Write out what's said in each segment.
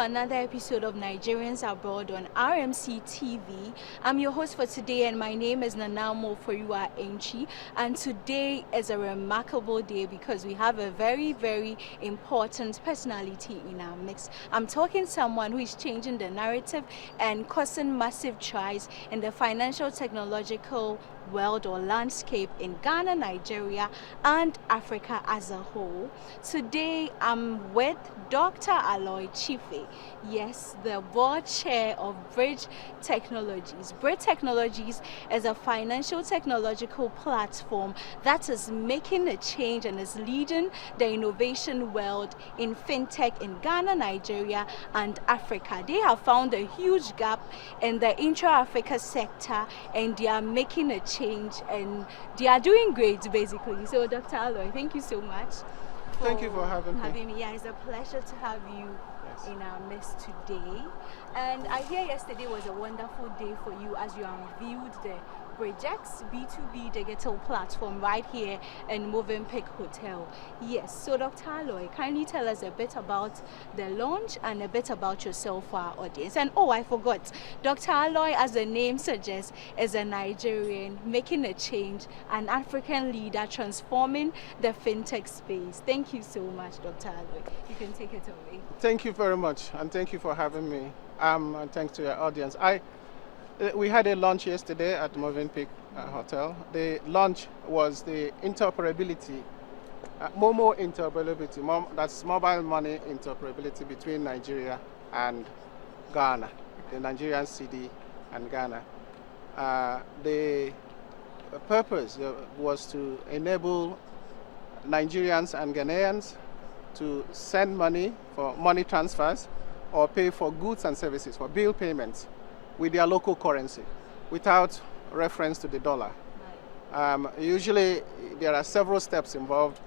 another episode of Nigerians Abroad on RMC TV. I'm your host for today, and my name is Nanamo Foriwa Enchi. And today is a remarkable day because we have a very, very important personality in our mix. I'm talking someone who is changing the narrative and causing massive strides in the financial technological world or landscape in Ghana, Nigeria, and Africa as a whole. Today, I'm with Dr. Aloy Chife. Yes, the board chair of Brijx Technologies. Brijx Technologies is a financial technological platform that is making a change and is leading the innovation world in fintech in Ghana, Nigeria, and Africa. They have found a huge gap in the intra-Africa sector, and they are making a change, and they are doing great, basically. So, Dr. Aloy, thank you so much. Thank you for having me. Yeah, it's a pleasure to have you in our midst today. And I hear yesterday was a wonderful day for you as you unveiled the Brijx B2B digital platform right here in Movenpick Hotel. Yes, so Dr. Aloy, kindly tell us a bit about the launch and a bit about yourself for our audience. And oh, I forgot, Dr. Aloy, as the name suggests, is a Nigerian making a change, an African leader transforming the fintech space. Thank you so much, Dr. Aloy. You can take it away. Thank you very much, and thank you for having me. And thanks to your audience. We had a launch yesterday at Movenpick Hotel. The launch was the interoperability, Momo interoperability, that's mobile money interoperability between Nigeria and Ghana, the Nigerian CD and Ghana. The purpose was to enable Nigerians and Ghanaians to send money for money transfers or pay for goods and services, for bill payments, with their local currency, without reference to the dollar. Usually, there are several steps involved.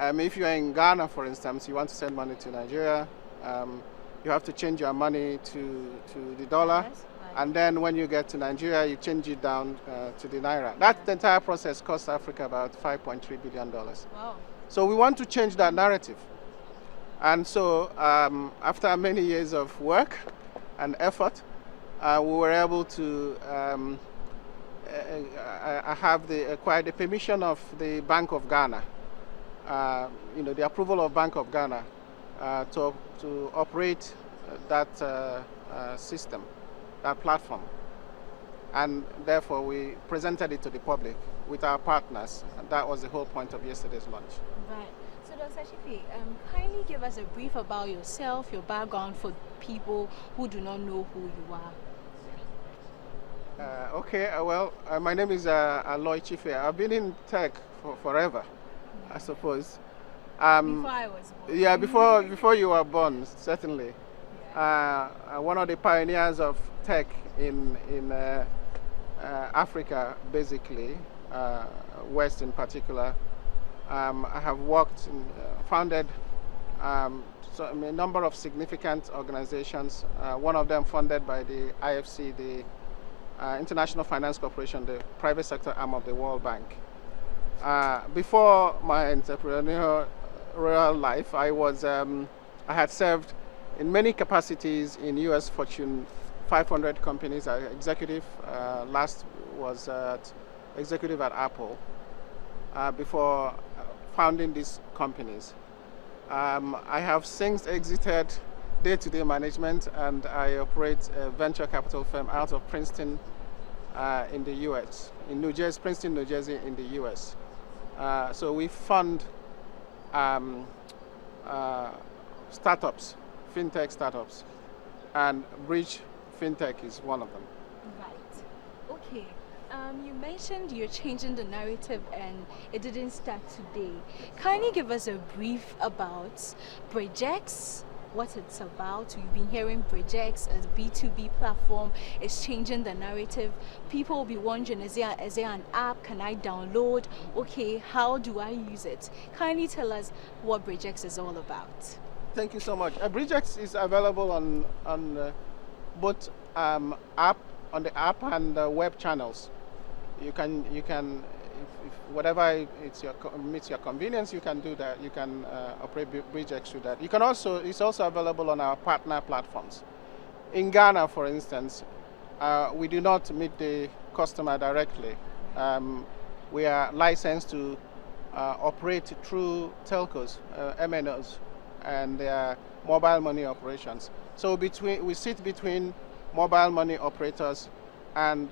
If you are in Ghana, for instance, you want to send money to Nigeria, you have to change your money to the dollar, and then when you get to Nigeria, you change it down to the Naira. That entire process costs Africa about $5.3 billion. Wow. So we want to change that narrative. And so after many years of work and effort, we were able to acquire the permission of the Bank of Ghana, the approval of Bank of Ghana to operate that system, that platform. And therefore, we presented it to the public with our partners. And that was the whole point of yesterday's launch. Right. So, Dr. Chife, kindly give us a brief about yourself, your background for people who do not know who you are. My name is Aloy Chife. I've been in tech for forever, I suppose. Before I was born. Yeah, before you were born, certainly. Yeah. One of the pioneers of tech in Africa, basically, West in particular. I have worked and founded a number of significant organizations, one of them funded by the IFC, the International Finance Corporation, the private sector arm of the World Bank. Before my entrepreneurial life, I had served in many capacities in U.S. Fortune 500 companies. Executive, last was executive at Apple, before founding these companies. I have since exited day-to-day management, and I operate a venture capital firm out of Princeton in the U.S., in New Jersey, Princeton, New Jersey, in the U.S. So we fund startups, fintech startups, and Brijx Fintech is one of them. Right. Okay. You mentioned you're changing the narrative and it didn't start today. Can you give us a brief about Brijx, what it's about? We've been hearing Brijx as a B2B platform. It's changing the narrative. People will be wondering, is there an app? Can I download? Okay, how do I use it? Kindly tell us what Brijx is all about. Thank you so much. Brijx is available on both on the app and web channels. You can if whatever meets your convenience, you can do that. You can operate Brijx through that. You can also, it's also available on our partner platforms. In Ghana, for instance, we do not meet the customer directly. We are licensed to operate through telcos, MNOs, and their mobile money operations. So we sit between mobile money operators and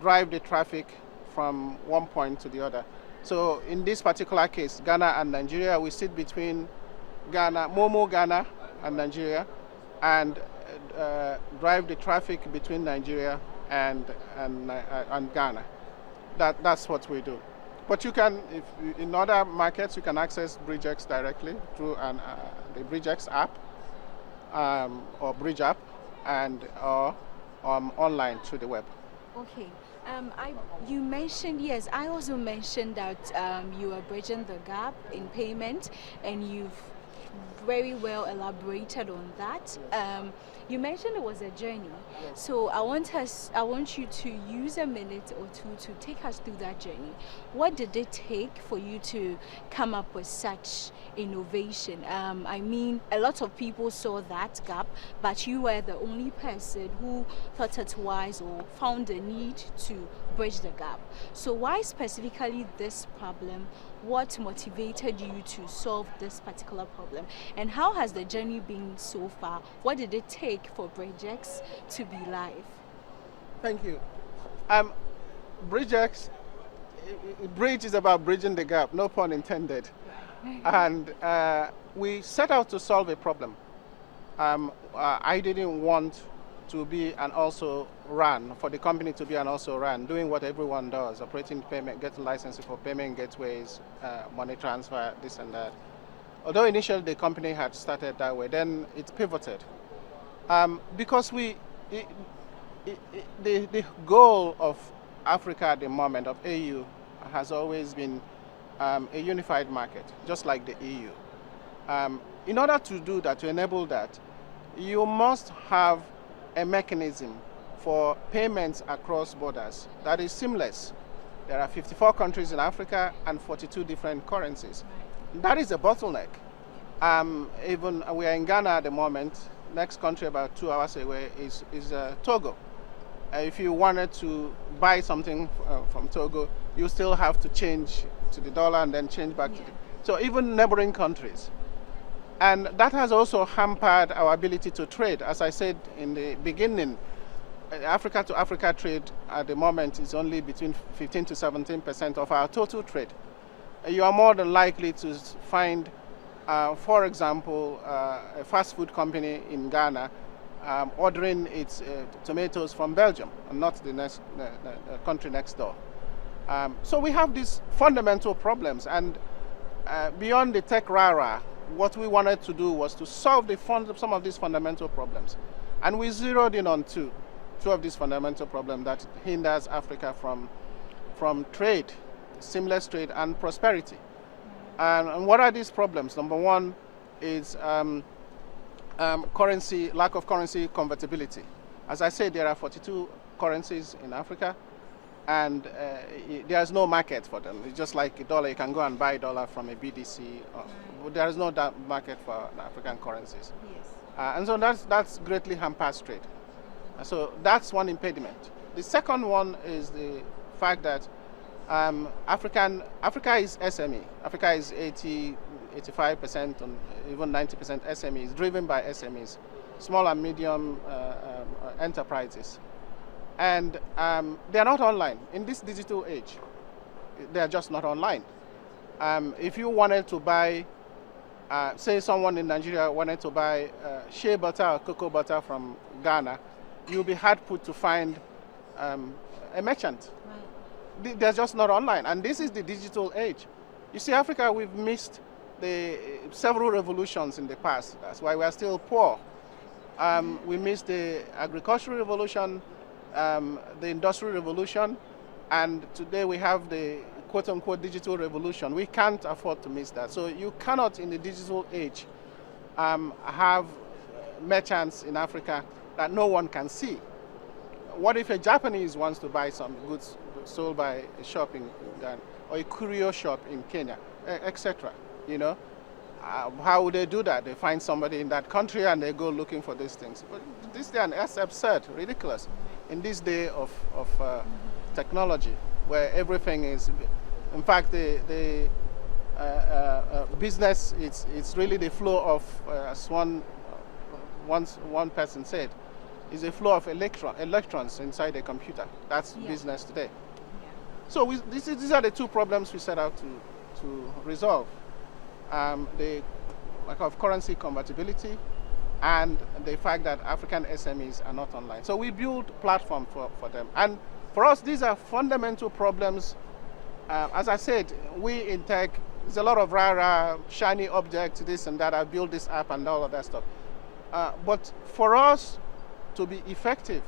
drive the traffic from one point to the other. So in this particular case, Ghana and Nigeria, we sit between Momo Ghana and Nigeria, and drive the traffic between Nigeria and Ghana. That's what we do. But you can, in other markets, you can access Brijx directly through the Brijx app or Bridge app, or online through the web. Okay. You mentioned, yes, I also mentioned that you are bridging the gap in payment, and you've very well elaborated on that. You mentioned it was a journey, so I want you to use a minute or two to take us through that journey. What did it take for you to come up with such innovation? I mean, a lot of people saw that gap, but you were the only person who thought it wise or found the need to bridge the gap. So why specifically this problem? What motivated you to solve this particular problem, and how has the journey been so far? What did it take for Brijx to be live? Thank you. Brijx, bridge is about bridging the gap, no pun intended. And we set out to solve a problem. I didn't want to be an also ran, for the company to be an also ran, doing what everyone does, operating payment, getting licenses for payment gateways, money transfer, this and that. Although initially the company had started that way, then it pivoted. Because the goal of Africa at the moment, of AU, has always been a unified market, just like the EU. In order to do that, to enable that, you must have a mechanism for payments across borders that is seamless. There are 54 countries in Africa and 42 different currencies. That is a bottleneck. Even we are in Ghana at the moment. Next country about 2 hours away is Togo. If you wanted to buy something from Togo, you still have to change to the dollar and then change back to the... So even neighboring countries. And that has also hampered our ability to trade. As I said in the beginning, Africa to Africa trade at the moment is only between 15 to 17% of our total trade. You are more than likely to find, for example, a fast food company in Ghana ordering its tomatoes from Belgium and not the country next door. So we have these fundamental problems, and beyond the tech rara, what we wanted to do was to solve some of these fundamental problems. And we zeroed in on two of these fundamental problems that hinders Africa from trade, seamless trade and prosperity. And what are these problems? Number one is currency, lack of currency convertibility. As I said, there are 42 currencies in Africa, and there's no market for them. It's just like a dollar. You can go and buy a dollar from a BDC. There is no market for African currencies. Yes. And so that's greatly hampers trade. So that's one impediment. The second one is the fact that Africa is SME. Africa is 85% and even 90% SME. It's driven by SMEs, small and medium enterprises. And they are not online. In this digital age, they are just not online. If you wanted to buy, say someone in Nigeria wanted to buy shea butter or cocoa butter from Ghana, you'll be hard put to find a merchant. Right. They're just not online. And this is the digital age. You see, Africa, we've missed several revolutions in the past. That's why we are still poor. We missed the agricultural revolution, the industrial revolution, and today we have the quote-unquote digital revolution. We can't afford to miss that. So you cannot, in the digital age, have merchants in Africa that no one can see. what if a Japanese wants to buy some goods sold by a shop in Ghana or a curio shop in Kenya, etc.? You know, how would they do that? They find somebody in that country and they go looking for these things. But this day, that's absurd, ridiculous. In this day of technology, where everything is, in fact, the business, it's really the flow of, as one person said, is a flow of electrons inside a computer. That's business today. Yeah. So these are the two problems we set out to resolve. The lack of currency convertibility and the fact that African SMEs are not online. So we build platform for them. And for us, these are fundamental problems. As I said, we in tech, there's a lot of rah-rah, shiny objects, this and that. I built this app and all of that stuff. But for us to be effective,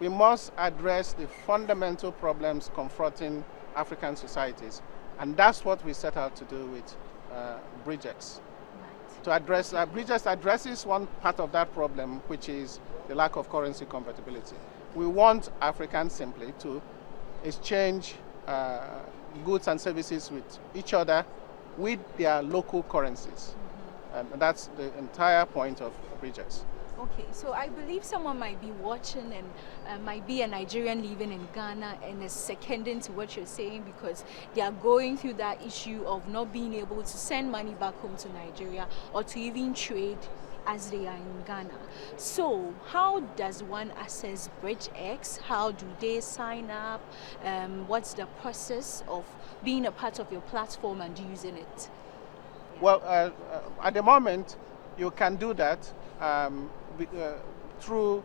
we must address the fundamental problems confronting African societies. And that's what we set out to do with Brijx. Right. To address, Brijx addresses one part of that problem, which is the lack of currency convertibility. We want Africans simply to exchange goods and services with each other with their local currencies. And that's the entire point of Brijx. Okay, so I believe someone might be watching and might be a Nigerian living in Ghana and is seconding to what you're saying because they are going through that issue of not being able to send money back home to Nigeria or to even trade as they are in Ghana. So how does one access Brijx? How do they sign up? What's the process of being a part of your platform and using it? Yeah. Well, at the moment, you can do that through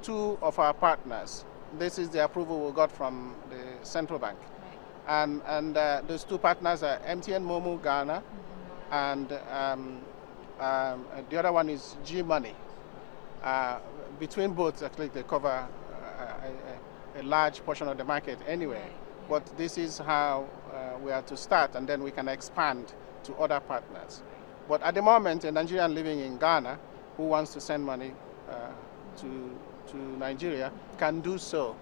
two of our partners. This is the approval we got from the central bank. Right. And those two partners are MTN Momo Ghana and the other one is G Money. Between both, actually, they cover a large portion of the market anyway. Right. Yeah. But this is how we are to start, and then we can expand to other partners. But at the moment, a Nigerian living in Ghana who wants to send money to Nigeria can do so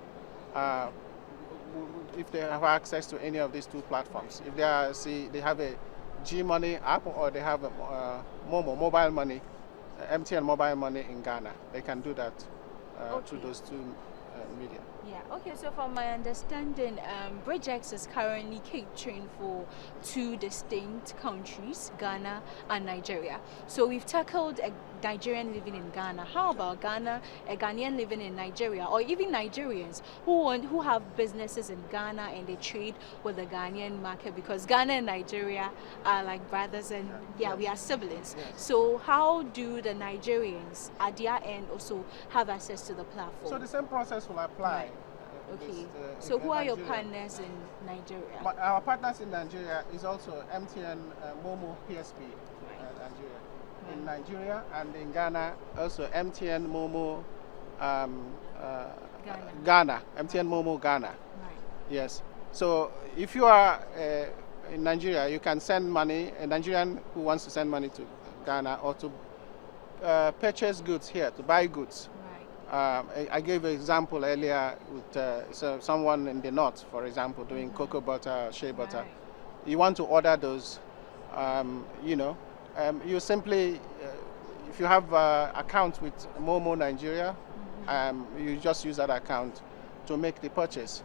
if they have access to any of these two platforms. If they have a G Money app or they have a Momo, mobile money, MTN mobile money in Ghana, they can do that through those two media. Yeah, okay, so from my understanding, Brijx is currently catering for two distinct countries, Ghana and Nigeria. So we've tackled a Nigerian living in Ghana. How about Ghana, a Ghanaian living in Nigeria, or even Nigerians who have businesses in Ghana and they trade with the Ghanaian market, because Ghana and Nigeria are like brothers and we are siblings. Yes. So how do the Nigerians at their end also have access to the platform? So the same process will apply. Right. Okay. So who are your partners in Nigeria? But our partners in Nigeria is also MTN Momo PSP Nigeria. Right. In Nigeria and in Ghana, also MTN Momo Ghana. MTN Momo Ghana. Right. Yes. So if you are in Nigeria, you can send money, a Nigerian who wants to send money to Ghana or to purchase goods here, to buy goods. I gave an example earlier with someone in the north, for example, doing cocoa butter, shea butter. Right. You want to order those, you simply, if you have an account with Momo Nigeria, you just use that account to make the purchase.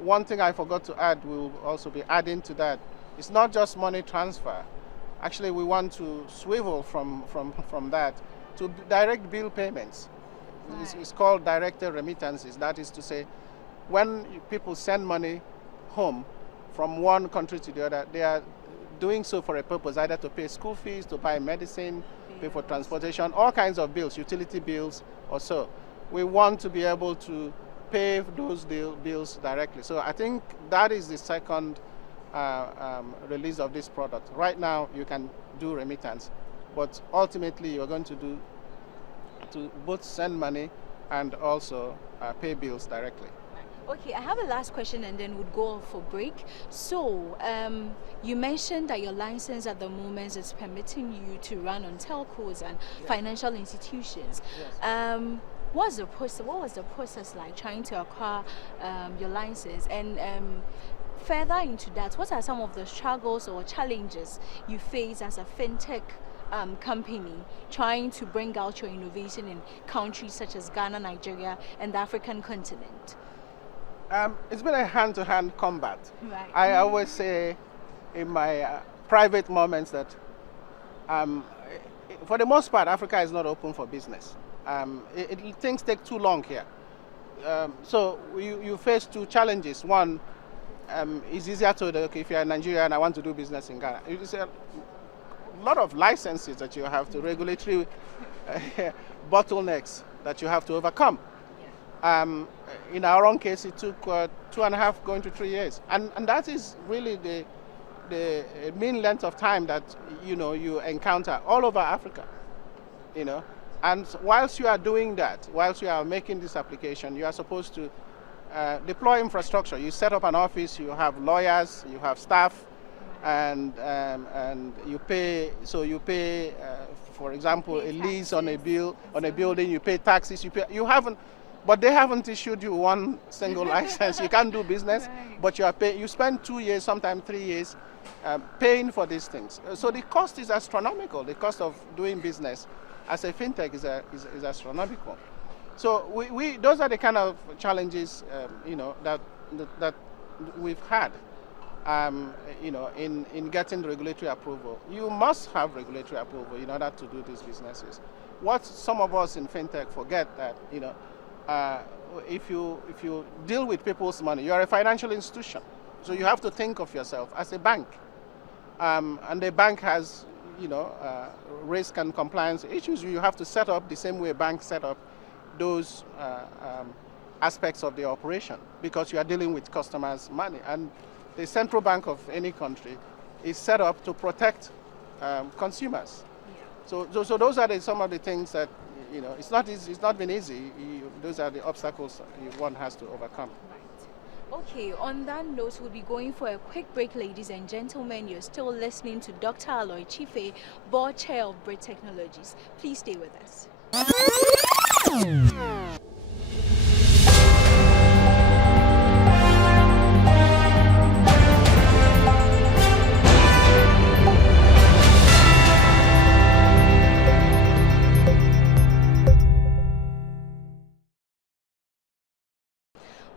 One thing I forgot to add, we'll also be adding to that, it's not just money transfer. Actually, we want to swivel from that to direct bill payments. Right. It's called directed remittances. That is to say, when people send money home from one country to the other, they are doing so for a purpose, either to pay school fees, to buy medicine, pay for transportation, all kinds of bills, utility bills or so. We want to be able to pay those bills directly. So I think that is the second release of this product. Right now, you can do remittance, but ultimately you're going to both send money and also pay bills directly. Okay, I have a last question and then we'll go for break. So, you mentioned that your license at the moment is permitting you to run on telcos and financial institutions. Yes. What's the process? What was the process like trying to acquire your license? And further into that, what are some of the struggles or challenges you face as a fintech company trying to bring out your innovation in countries such as Ghana, Nigeria, and the African continent? It's been a hand-to-hand combat. Right. I always say in my private moments that for the most part, Africa is not open for business. Things take too long here. So you face two challenges. One, it's easier to, okay, if you're in Nigeria and I want to do business in Ghana, it's a lot of licenses that you have to, regulatory bottlenecks that you have to overcome. In our own case, it took 2.5 going to 3 years. And that is really the mean length of time that, you encounter all over Africa, And whilst you are doing that, whilst you are making this application, you are supposed to deploy infrastructure. You set up an office, you have lawyers, you have staff, and you pay. So you pay, for example, a lease on a building. You pay taxes. You haven't, but they haven't issued you one single license. You can't do business, Right. but you spend 2 years, sometimes 3 years, paying for these things. So the cost is astronomical. The cost of doing business as a fintech is astronomical. So those are the kind of challenges that we've had. In getting regulatory approval. You must have regulatory approval in order to do these businesses. What some of us in fintech forget that if you deal with people's money, you are a financial institution, so you have to think of yourself as a bank, and the bank has risk and compliance issues. You have to set up the same way banks set up those aspects of the operation, because you are dealing with customers' money, and the central bank of any country is set up to protect consumers. Yeah. So those are some of the things that it's not easy. It's not been easy. Those are the obstacles one has to overcome. Right. Okay, on that note, we'll be going for a quick break, ladies and gentlemen. You're still listening to Dr. Aloy Chife, Board Chair of Brijx Technologies. Please stay with us.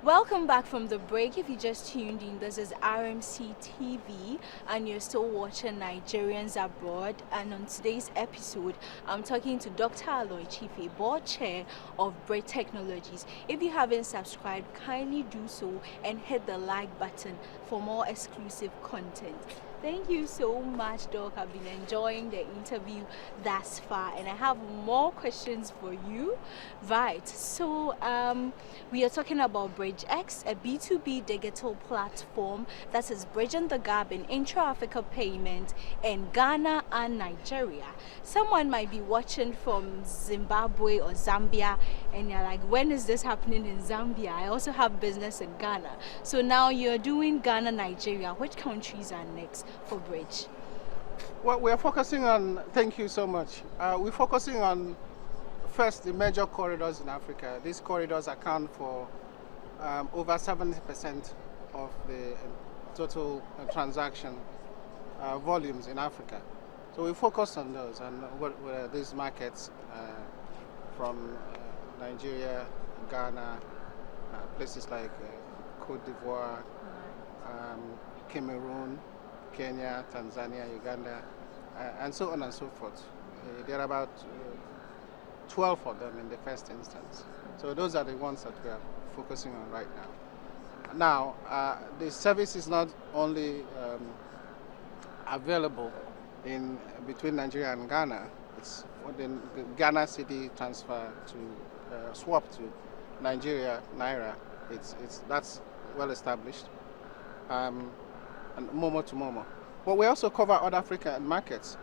Welcome back from the break. If you just tuned in, this is RMC TV and you're still watching Nigerians Abroad. And on today's episode, I'm talking to Dr. Aloy Chife, Board Chair of Brijx Technologies. If you haven't subscribed, kindly do so and hit the like button for more exclusive content. Thank you so much, Doc. I've been enjoying the interview thus far, and I have more questions for you. Right, so we are talking about Brijx, a B2B digital platform that is bridging the gap in intra-Africa payment in Ghana and Nigeria. Someone might be watching from Zimbabwe or Zambia, and you're like, when is this happening in Zambia? I also have business in Ghana. So now you're doing Ghana, Nigeria. Which countries are next for Brijx? Well, we're focusing on, thank you so much. We're focusing on, first, the major corridors in Africa. These corridors account for over 70% of the total transaction volumes in Africa. So we focus on those, and these markets from Nigeria, Ghana, places like Cote d'Ivoire, Cameroon, Kenya, Tanzania, Uganda, and so on and so forth. There are about 12 of them in the first instance. So those are the ones that we are focusing on right now. Now, the service is not only available between Nigeria and Ghana. It's the Ghana city transfer to swap to Nigeria Naira. That's well established. And Momo to Momo. But we also cover other African markets.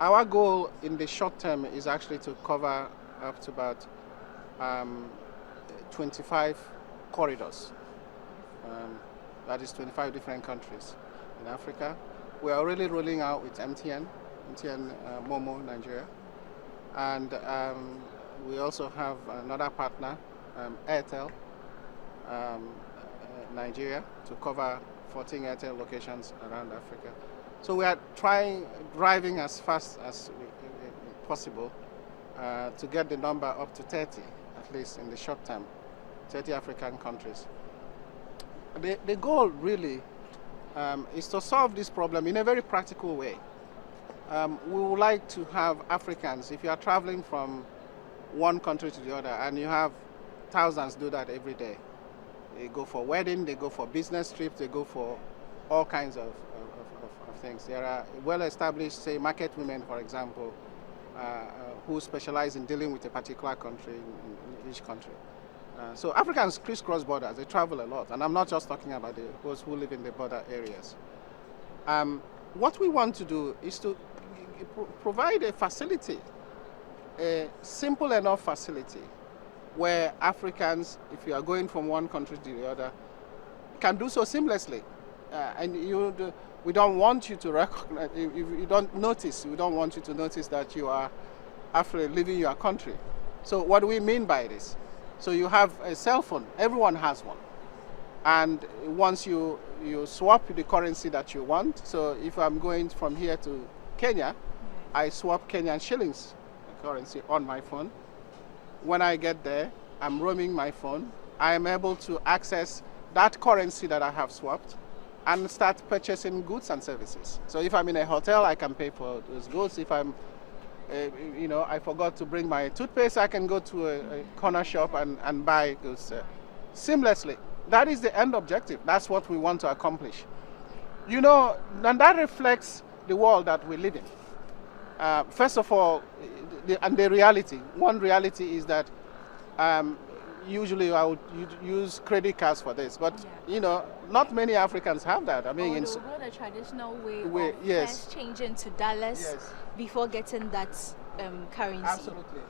Our goal in the short term is actually to cover up to about 25 corridors. That is 25 different countries in Africa. We are already rolling out with MTN Momo Nigeria. And we also have another partner, Airtel, Nigeria, to cover 14 Airtel locations around Africa. So we are driving as fast as possible to get the number up to 30, at least in the short term, 30 African countries. The goal really is to solve this problem in a very practical way. We would like to have Africans, if you are traveling from one country to the other, and you have thousands do that every day. They go for wedding, they go for business trips, they go for all kinds of things. There are well-established, say, market women, for example, who specialize in dealing with a particular country in each country. So Africans crisscross borders, they travel a lot, and I'm not just talking about those who live in the border areas. What we want to do is to provide a facility, a simple enough facility, where Africans, if you are going from one country to the other, can do so seamlessly. And we don't want you to recognize, if you don't notice, we don't want you to notice that you are after leaving your country. So what do we mean by this? So you have a cell phone, everyone has one. And once you swap the currency that you want, so if I'm going from here to Kenya, I swap Kenyan shillings currency on my phone. When I get there, I'm roaming my phone. I am able to access that currency that I have swapped and start purchasing goods and services. So if I'm in a hotel, I can pay for those goods. If I'm, I forgot to bring my toothpaste, I can go to a corner shop and buy goods seamlessly. That is the end objective. That's what we want to accomplish. And that reflects the world that we live in. First of all, the reality. One reality is that usually I would use credit cards for this, but not many Africans have that. I mean, they'll go the traditional way of first changing to dollars before getting that currency. Absolutely,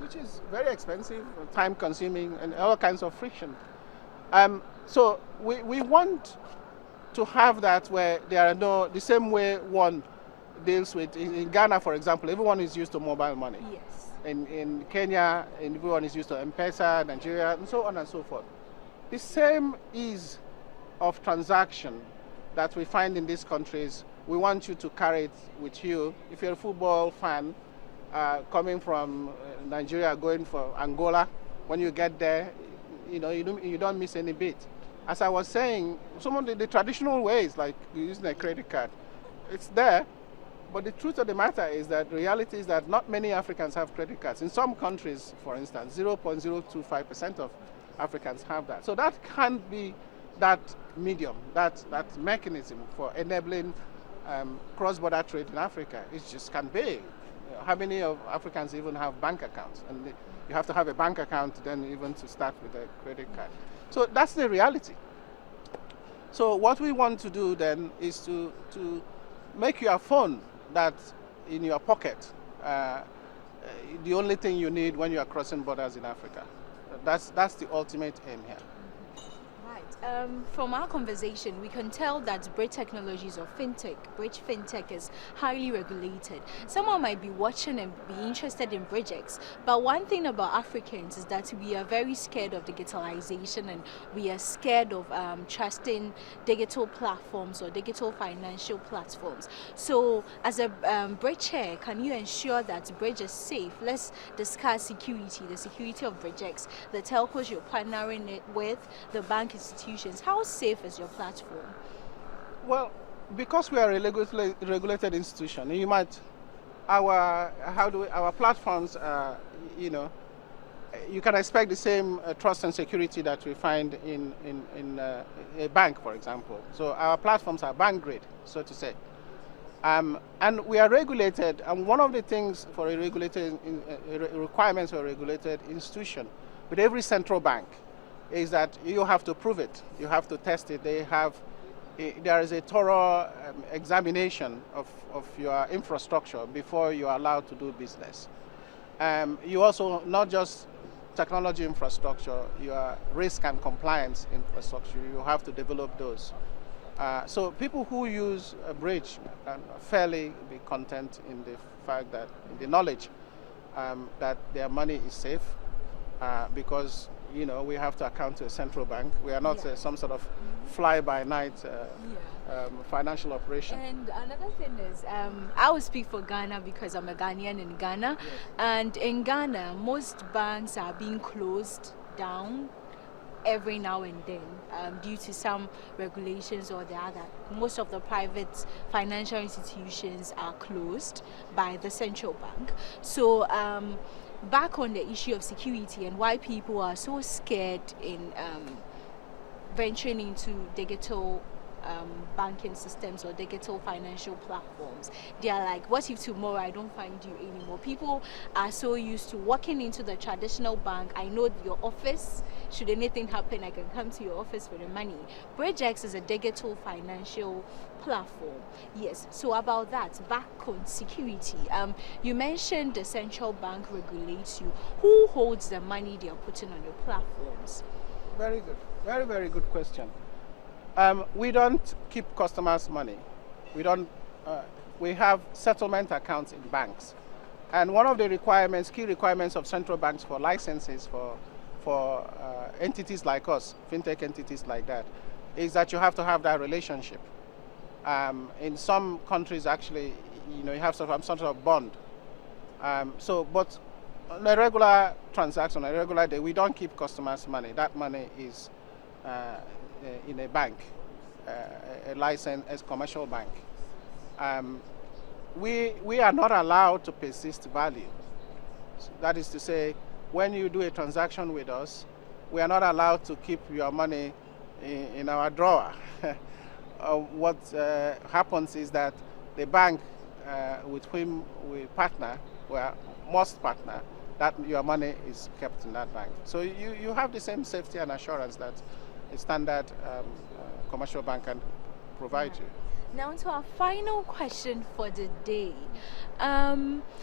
which is very expensive, time-consuming, and all kinds of friction. So we want to have that where there are the same way one deals with, in Ghana, for example, everyone is used to mobile money. Yes. In Kenya, everyone is used to M-Pesa, Nigeria, and so on and so forth. The same ease of transaction that we find in these countries, we want you to carry it with you. If you're a football fan, coming from Nigeria, going for Angola, when you get there, you don't miss any bit. As I was saying, some of the traditional ways, like using a credit card, it's there. But the truth of the matter is that the reality is that not many Africans have credit cards. In some countries, for instance, 0.025% of Africans have that. So that can't be that medium, that mechanism for enabling cross-border trade in Africa. It just can't be. How many of Africans even have bank accounts? And you have to have a bank account then even to start with a credit card. So that's the reality. So what we want to do then is to make your phone that's in your pocket the only thing you need when you are crossing borders in Africa. That's the ultimate aim here. Right. From our conversation, we can tell that Brijx Technologies or Brijx Fintech is highly regulated. Someone might be watching and be interested in Brijx, but one thing about Africans is that we are very scared of digitalization and we are scared of trusting digital platforms or digital financial platforms. So as a Brijx chair, can you ensure that Brijx is safe? Let's discuss security, the security of Brijx, the telcos you're partnering with, the bank institutions. How safe is your platform? Well, because we are a regulated institution, you might, our platforms, you can expect the same trust and security that we find in a bank, for example. So our platforms are bank grade, so to say. And we are regulated, and one of the things for a regulated requirements for a regulated institution with every central bank is that you have to prove it, you have to test it. There is a thorough examination of your infrastructure before you are allowed to do business. You also, not just technology infrastructure, your risk and compliance infrastructure, you have to develop those. So people who use Brijx can fairly be content in the fact that, in the knowledge that their money is safe because we have to account to a central bank. We are not Yeah. some sort of fly-by-night financial operation. And another thing is, I will speak for Ghana because I'm a Ghanaian in Ghana. Yes. And in Ghana, most banks are being closed down every now and then due to some regulations or the other. Most of the private financial institutions are closed by the central bank. So, back on the issue of security and why people are so scared in venturing into digital banking systems or digital financial platforms. They are like, what if tomorrow I don't find you anymore? People are so used to walking into the traditional bank. I know your office. Should anything happen, I can come to your office for the money. Brijx is a digital financial platform. Yes. So about that, back on security. You mentioned the central bank regulates you. Who holds the money they are putting on your platforms? Very good. Very, very good question. We don't keep customers' money. We don't. We have settlement accounts in banks, and one of the key requirements of central banks for licenses for entities like us, fintech entities like that, is that you have to have that relationship. In some countries, actually, you have some sort of bond. But on a regular transaction, on a regular day, we don't keep customers' money. That money is in a bank, a licensed commercial bank. We are not allowed to persist value. So that is to say, when you do a transaction with us, we are not allowed to keep your money in our drawer. What happens is that the bank with whom we partner, well, must partner, that your money is kept in that bank. So you have the same safety and assurance that a standard commercial bank can provide you. Now to our final question for the day.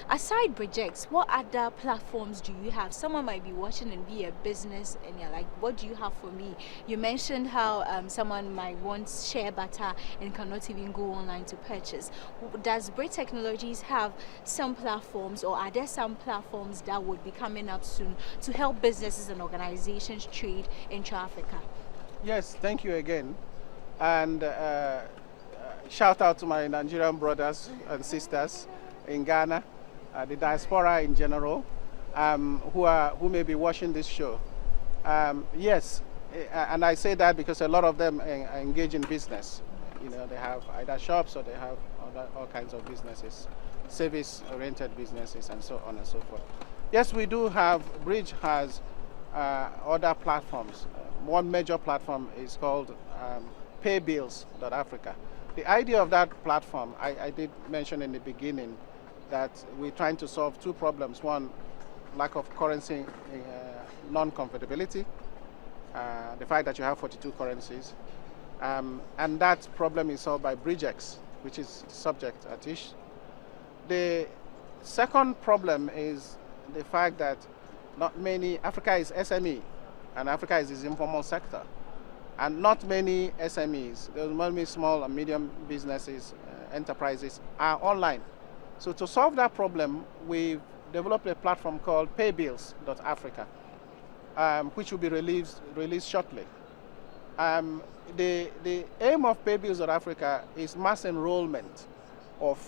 Aside Brijx, what other platforms do you have? Someone might be watching and be a business and you're like, what do you have for me? You mentioned how someone might want share butter and cannot even go online to purchase. Does Brijx Technologies have some platforms, or are there some platforms that would be coming up soon to help businesses and organizations trade intra-Africa? Yes, thank you again. And shout out to my Nigerian brothers and sisters in Ghana, the diaspora in general, who may be watching this show. Yes, and I say that because a lot of them engage in business. They have either shops or they have all kinds of businesses, service-oriented businesses, and so on and so forth. Yes, we do have. Brijx has other platforms. One major platform is called paybills.africa. The idea of that platform, I did mention in the beginning that we're trying to solve two problems. One, lack of currency non-convertibility, the fact that you have 42 currencies. And that problem is solved by Brijx, which is subject at issue. The second problem is the fact that Africa is SME, and Africa is this informal sector. And not many SMEs, there's many small and medium businesses, enterprises are online. So to solve that problem, we've developed a platform called paybills.africa, which will be released shortly. The aim of paybills.africa is mass enrollment of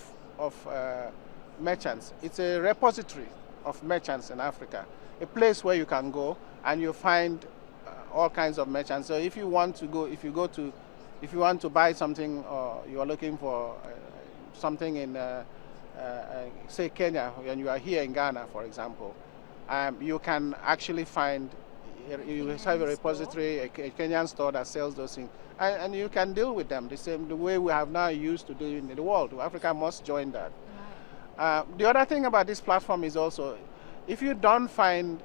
merchants. It's a repository of merchants in Africa, a place where you can go and you find all kinds of merchants. So if you want to buy something, or you are looking for something in, say Kenya, when you are here in Ghana, for example, you can actually find, you have a repository, a Kenyan store that sells those things, and you can deal with them the way we have now used to do in the world. Africa must join that. Right. The other thing about this platform is also, if you don't find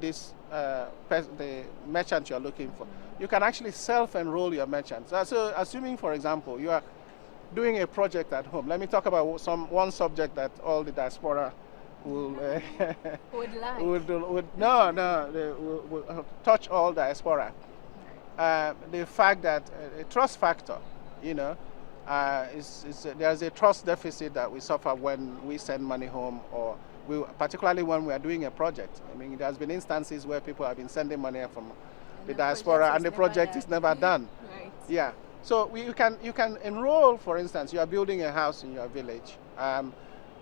this the merchant you're looking for, you can actually self-enroll your merchants. So assuming, for example, you are doing a project at home. Let me talk about one subject that all the diaspora will would touch all diaspora. The fact that a trust factor, there's a trust deficit that we suffer when we send money home or particularly when we are doing a project. I mean, there has been instances where people have been sending money from the the diaspora, and the project is never done. Right. Yeah. So you can enroll, for instance, you are building a house in your village.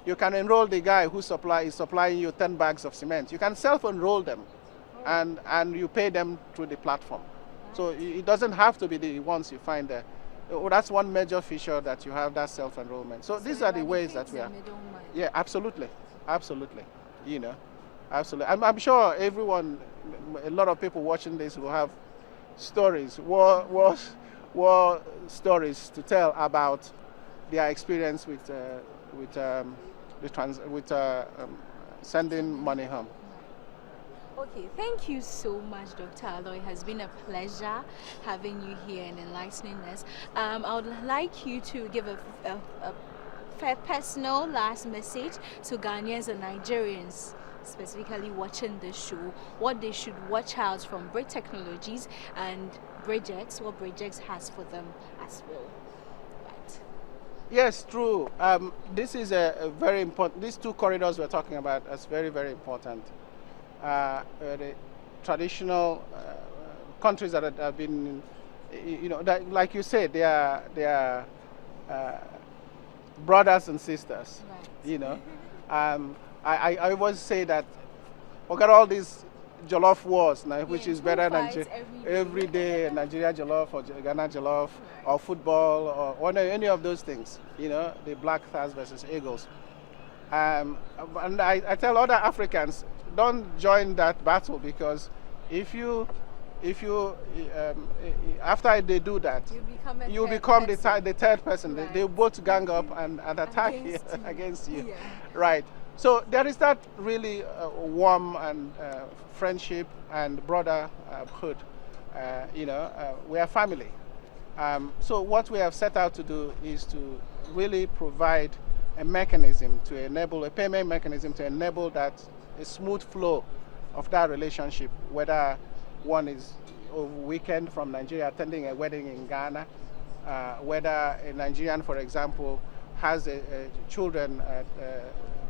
You can enroll the guy who is supplying you 10 bags of cement. You can self-enroll them, and you pay them through the platform. So it doesn't have to be the ones you find there. That's one major feature that you have, that self-enrollment. So these are the ways that we are. Yeah, absolutely, absolutely. You know, absolutely. I'm sure everyone, a lot of people watching this will have stories, war stories to tell about their experience with sending money home. Okay, thank you so much, Dr. Aloy. It has been a pleasure having you here and enlightening us. I would like you to give a personal last message to Ghanaians and Nigerians, specifically watching the show, what they should watch out from Brijx Technologies and Brijx, what Brijx has for them as well. Right. Yes, true. This is a very important. These two corridors we're talking about is very, very important. The traditional countries that have been, that, like you said, they are brothers and sisters. Right. I always say that forget all these jollof wars now, which is better than every day Nigeria jollof or Ghana jollof, or football or any of those things. The Black Stars versus Eagles. And I tell other Africans, don't join that battle, because if you after they do that, you become the third person. Right. They both gang up and attack against you. Yeah. Right. So there is that really warm and friendship and brotherhood. We are family. So what we have set out to do is to really provide a mechanism to enable, a payment mechanism to enable that a smooth flow of that relationship, whether one is a weekend from Nigeria attending a wedding in Ghana, whether a Nigerian, for example, has children at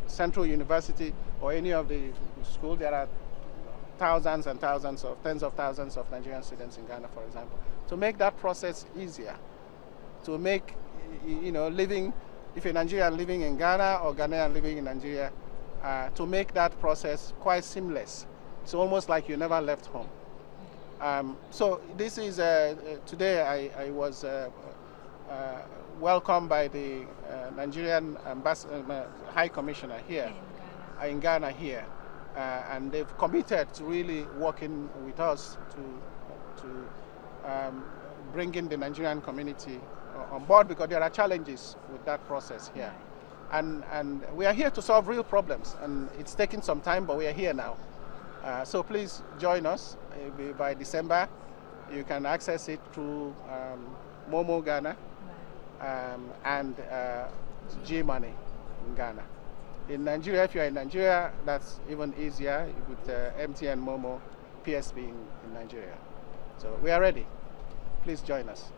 Central University or any of the school. There are thousands and thousands of, tens of thousands of Nigerian students in Ghana, for example. To make that process easier, to make, living, if a Nigerian living in Ghana or Ghanaian living in Nigeria, to make that process quite seamless. It's almost like you never left home. So this is, today I was welcomed by the Nigerian High Commissioner here, in Ghana here. And they've committed to really working with us to bring in the Nigerian community on board, because there are challenges with that process here. And we are here to solve real problems, and it's taking some time, but we are here now. So please join us. By December, you can access it through Momo Ghana and G Money in Ghana. In Nigeria, if you're in Nigeria, that's even easier with MTN Momo PSP in Nigeria. So we are ready. Please join us.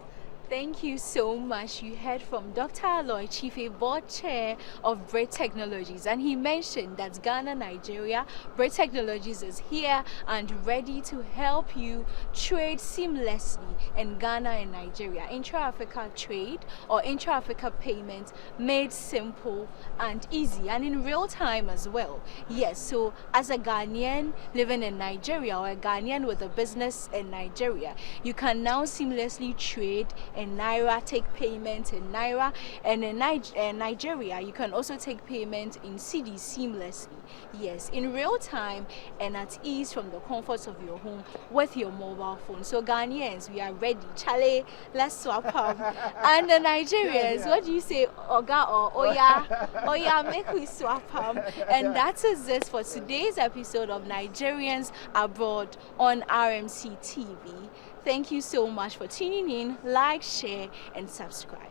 Thank you so much. You heard from Dr. Aloy, Chief Board Chair of Brijx Technologies, and he mentioned that Ghana, Nigeria, Brijx Technologies is here and ready to help you trade seamlessly in Ghana and Nigeria. Intra-Africa trade or intra-Africa payment made simple and easy and in real time as well. Yes, so as a Ghanaian living in Nigeria or a Ghanaian with a business in Nigeria, you can now seamlessly trade in Naira, take payment in Naira, and in Nigeria, you can also take payment in CD seamlessly. Yes, in real time and at ease from the comforts of your home with your mobile phone. So Ghanaians, we are ready. Chale, let's swap up. And the Nigerians, what do you say? Oga or Oya, make we swap up. And that is it for today's episode of Nigerians Abroad on RMC TV. Thank you so much for tuning in. Like, share, and subscribe.